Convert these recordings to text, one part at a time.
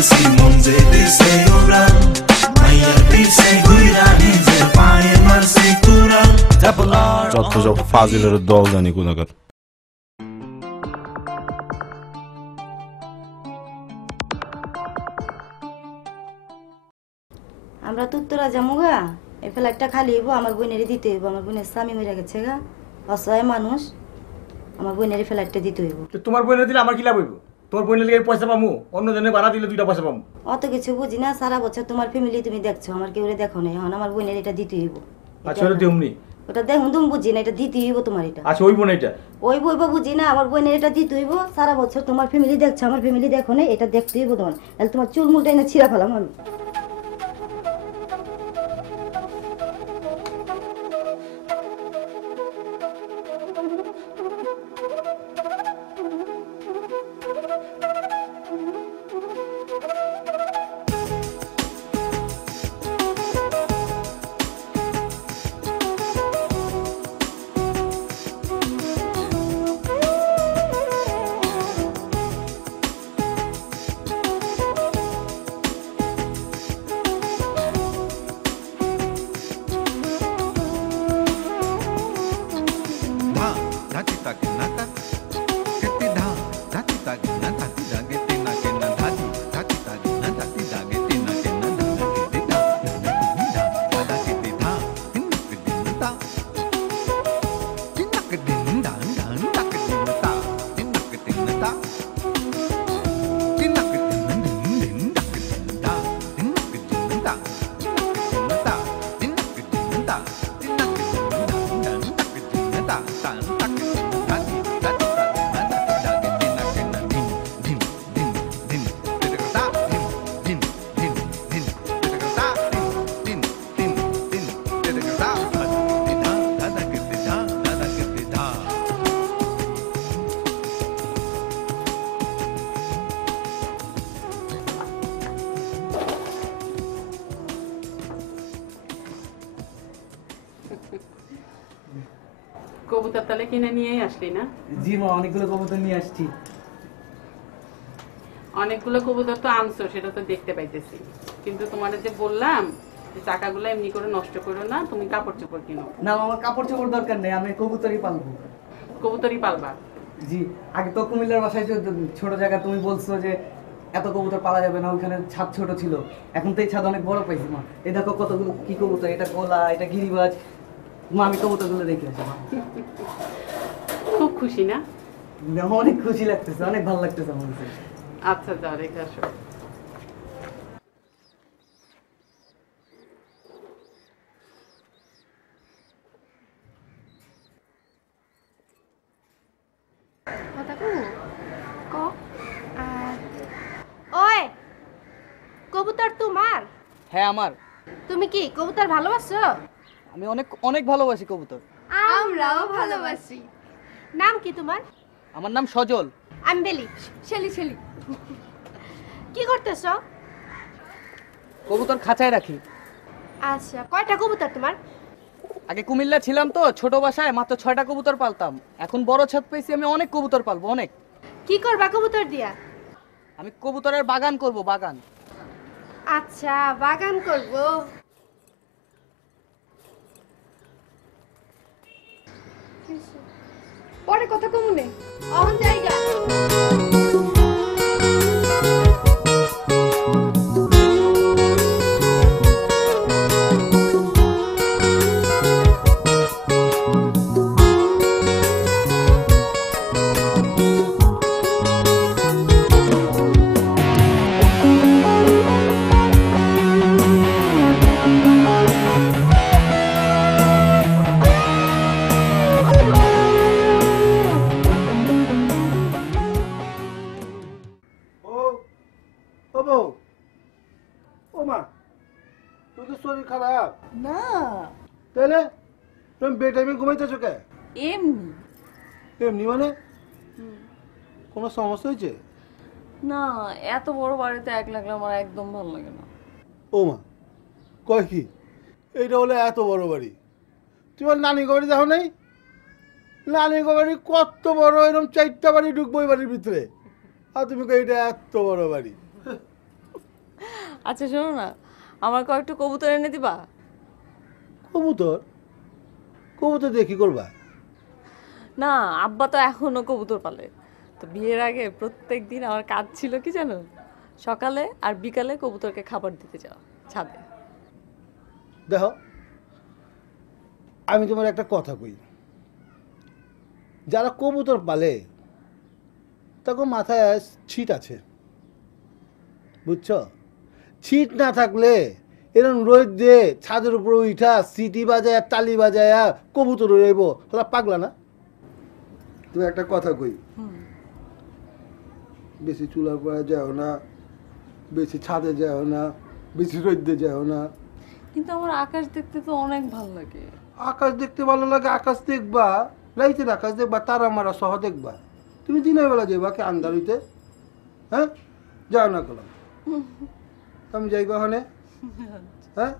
গেছি মন যে দিছে উড়াল মাইয়ার পিছে ঘুইরা নিজে পায়ে মারছি কুড়াল যত সব ফাজিলের দল জানি কোনাকার। আমরা তো উত্তরা যামুগা এই ফ্ল্যাটটা খালি হইব, আমার বোনেরই দিতে হইব। আমার বোনের স্বামী মরে গেছে গা, অসহায় মানুষ, আমার বোনেরই ফ্ল্যাটটা দিতে হইব। তোমার বোনের দিলে আমার কি লাভ হইব? তোমার বোনের লিগে পয়সা পামু, অন্য জনের ভাড়া দিলে 2টা পয়সা পামু। অত কিছু বুঝি না, সারা বছর তোমার ফ্যামিলি তুমি দেখছো, আমার কেউ দেখো না। এখন আমার বোনের এটা দিতে হইব। আচ্ছা ওটা দিউমনি, ওটা দেখুন তুমি বুঝি না, এটা দিতে হইব তোমার। এটা আচ্ছা ওই বোন এটা ওই বইব বুঝি না, আমার বোনের এটা দিতে হইব। সারা বছর তোমার ফ্যামিলি দেখছো, আমার ফ্যামিলি দেখো না, এটা দেখতে হইব তোমার। তাহলে তোমার চুল মুলটা এনে ছিঁড়া ফেলাম আমি। কবুতর তাহলে কিনে নিয়ে আসলি না? জি মা, অনেকগুলো কবুতর নিয়ে আসছি। অনেকগুলো কবুতর তো আনছো, সেটা তো দেখতে পাইতেছি, কিন্তু তোমার যে বললাম যে টাকাগুলো এমনি করে নষ্ট করো না, তুমি কাপড় চোপড় কিনো। না আমার কাপড় চোপড় দরকার নেই, আমি কবুতরই পালবো। কবুতরই পালবা? জি, আগে তো কুমিল্লার বাসায় যে ছোট জায়গা, তুমি বলছো যে এত কবুতর পালা যাবে না, ওইখানে ছাদ ছোট ছিল, এখন তো এই ছাদ অনেক বড় পাইছি মা। এই দেখো কতগুলো কি কবুতর, এটা গোলা, এটা গিরিবাজ। মা আমি কবুতরগুলো দেখে আসি মা। খুব খুশি না? অনেক খুশি লাগতেছে, অনেক ভালো লাগতেছে আমার কাছে। আচ্ছা যাও রেখে আসো। ওই কবুতর তোমার? হ্যাঁ আমার। তুমি কি কবুতর ভালোবাসো? আমি অনেক অনেক ভালোবাসি কবুতর। আমরাও ভালোবাসি। নাম কি তোমার? আমার নাম সজল। আমি বেলি। শেলি শেলি। কি করতেছো? কবুতর খাঁচায় রাখি। আচ্ছা, কয়টা কবুতর তোমার? আগে কুমিল্লা ছিলাম তো, ছোট বাসায় মাত্র 6টা কবুতর পালতাম। এখন বড় ছাদ পেয়েছি, আমি অনেক কবুতর পালবো, অনেক। কি করবা কবুতর দিয়া? আমি কবুতরের বাগান করব, বাগান। আচ্ছা, বাগান করব। পরে কথা কমুনে অহন জায়গা। খারাপ না তাহলে তুমি বেটাইমে ঘুমাইতেছো কে? এমনি। এমনি মানে কোনো সমস্যা হয়েছে? না, এত বড় বাড়িতে এক লাগলে আমার একদম ভালো লাগে না। ও মা, কয় কি এইটা হলো এত বড় বাড়ি? তোমার নানি বাড়ি দেখো নাই? নানি বাড়ি কত বড়, এরকম 4টা বাড়ি ঢুকবো এই বাড়ির ভিতরে, আর তুমি কই এটা এত বড় বাড়ি? আচ্ছা শোনো না, আমার কয়েকটা কবুতর এনে দিবা? কবুতর? কবুতর দিয়ে কি করবা? না, আব্বা তো এখনো কবুতর পালে। তো বিয়ের আগে প্রত্যেক দিন আমার কাজ ছিল কি জানো, সকালে আর বিকালে কবুতরকে খাবার দিতে যাওয়া ছাদে। দেখো, আমি তোমার একটা কথা কই, যারা কবুতর পালে তখন মাথায় ছিট আছে, বুঝছো? ছিট না থাকলে এরকম রোদ দিয়ে ছাদের উপর উঠা সিটি বাজায় তালি বাজায় কবুতর রইব, হলা পাগলা না? তুমি একটা কথা কই, বেশি চুলার পরে যাও না, বেশি ছাদে যাও না, বেশি রোদে যাও না। কিন্তু আমার আকাশ দেখতে তো অনেক ভালো লাগে। আকাশ দেখতে ভালো লাগে, আকাশ দেখবা, রাইতের আকাশ দেখবা, তারা মারা সহ দেখবা। তুমি দিনের বেলা যাইবা কি আন্দার হইতে? হ্যাঁ, যাও না কলম, আমি যাই কখনে। হ্যাঁ,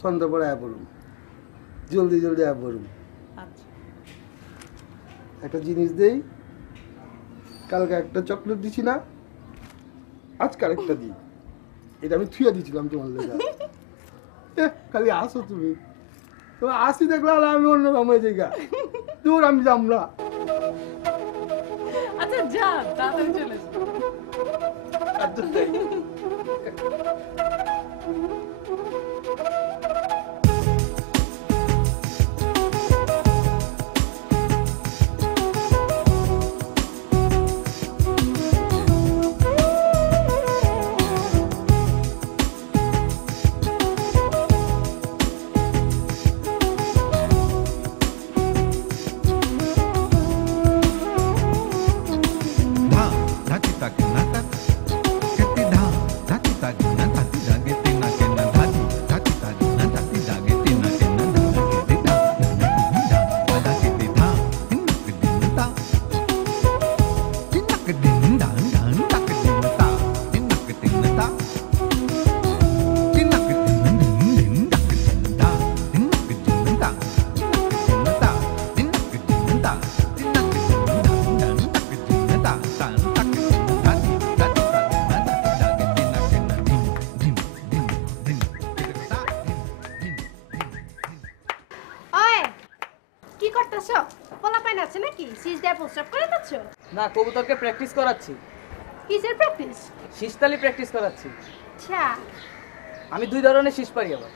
সন্ধ্যা পরে আয় পড়ুন, জলদি জলদি আয় পড়ুন। একটা জিনিস দেই, কালকে একটা চকলেট দিছি না, আজকে আরেকটা দিই। এটা আমি থুয়ে দিয়েছিলাম তোমার লেগে। খালি আসো তুমি, তোমার আসি দেখলাম আমি অন্য রকমের জায়গা দূর, আমি যাম না। আচ্ছা যা, তাড়াতাড়ি চলে এসো। না, কবুতরকে প্র্যাকটিস করাচ্ছি। কিসের প্র্যাকটিস? শীষতালি প্র্যাকটিস করাচ্ছি। আচ্ছা, আমি 2 ধরনের শীষ পারি আবার।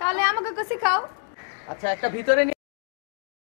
তাহলে আমাকে শিখাও। আচ্ছা, একটা ভিতরে